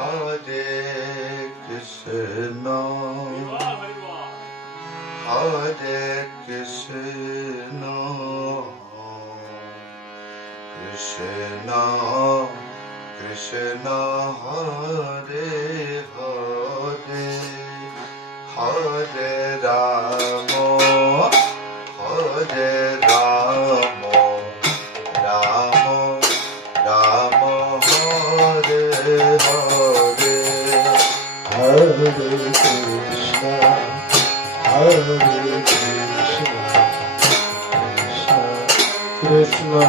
Hare Krishna, Hare Krishna, Krishna Krishna Hare Hare, Hare Rama, Hare Rama, Rama Rama Hare Hare, Hare Krishna, Hare Krishna, Krishna Krishna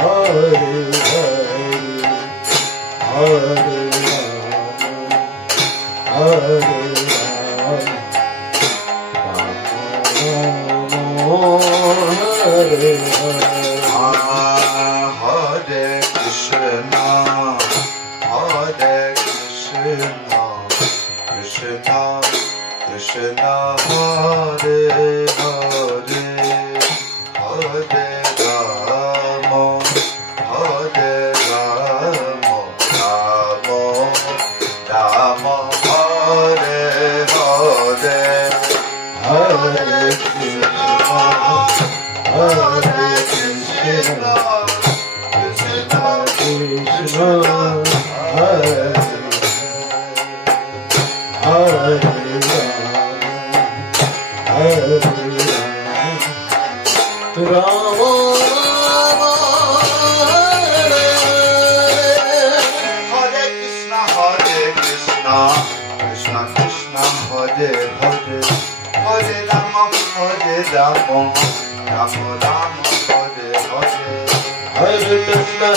Hare Hare, Hare Rama, Hare Rama, Hare Hare. Hare Krishna, Hare Krishna, Krishna Krishna Hare Hare, Hare Rama, Hare Rama, Rama Rama Hare Hare, Hare Krishna, Hare Krishna, Krishna Krishna Hare Hare Hare Rama Hare Krishna, Krishna Krishna Hare Hare, Hare Rama, Hare Rama, Rama Rama Hare Hare, Hare Krishna, Krishna Krishna Hare Hare, Hare Rama, Rama Rama Hare Hare. Hare Krishna,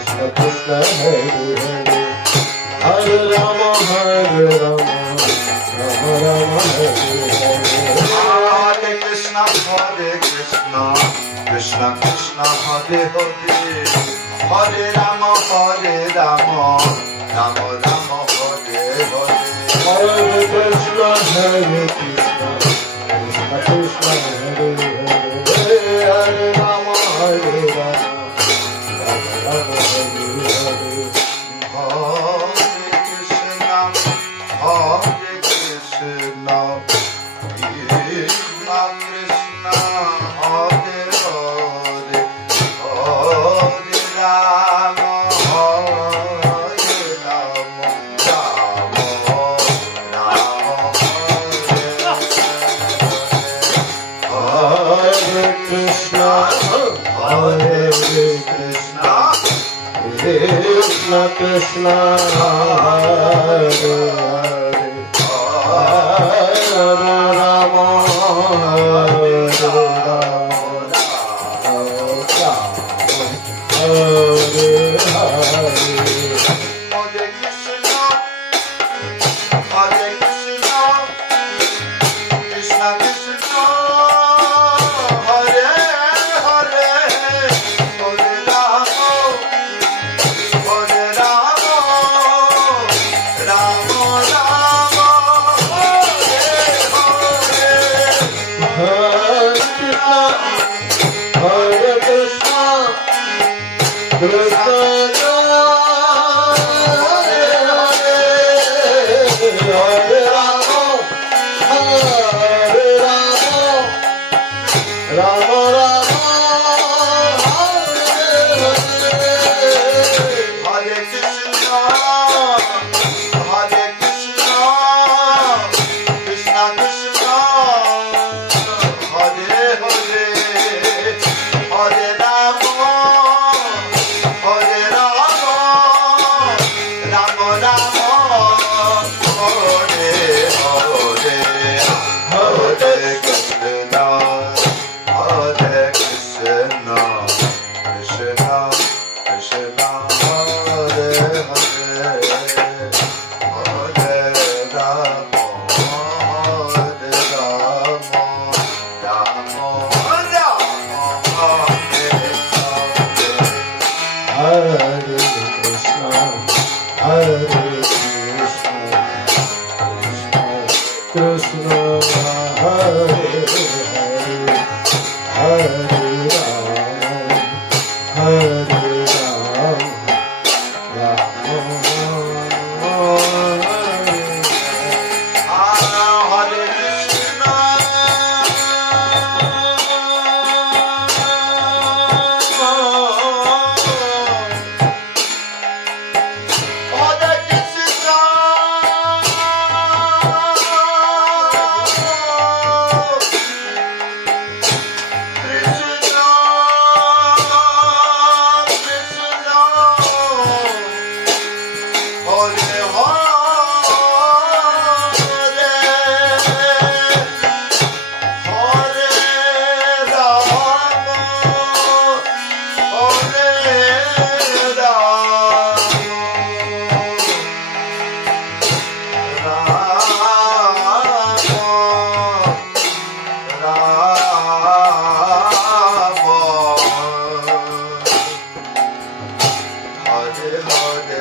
Krishna Krishna Hare Hare, Hare Rama, Rama Rama Hare Hare, Hare Krishna, Krishna Krishna Hare Hare, Hare Rama, Rama Rama Hare Hare. Hare Krishna, Hare Krishna, Krishna Krishna Hare Hare, Hare Rama, Hare Rama, Rama Rama Hare Hare, Hare Krishna, Hare Krishna, Krishna Krishna Hare Hare, Hare Rama, Hare Rama, Hare Hare. Hare Krishna, Hare Krishna, Krishna Krishna, Hare Hare, Hare Rama, Hare Rama, Rama Rama, Hare Hare. Hare Krishna, Hare Krishna, Krishna Hare Hare, Hare Rama, Hare Rama, Rama Rama, Hare Hare. Hare Krishna, Hare Krishna, Krishna Krishna, Hare Hare, Hare Rama, Hare Rama, Rama Rama, Hare Hare, Hare Krishna, Hare Krishna, Krishna Krishna Hare Hare, Hare Rama, Hare Rama, Rama Rama, Hare Hare. Hare Krishna, Hare Krishna, Krishna Hare Hare, Hare Rama, Hare Rama, Rama Oh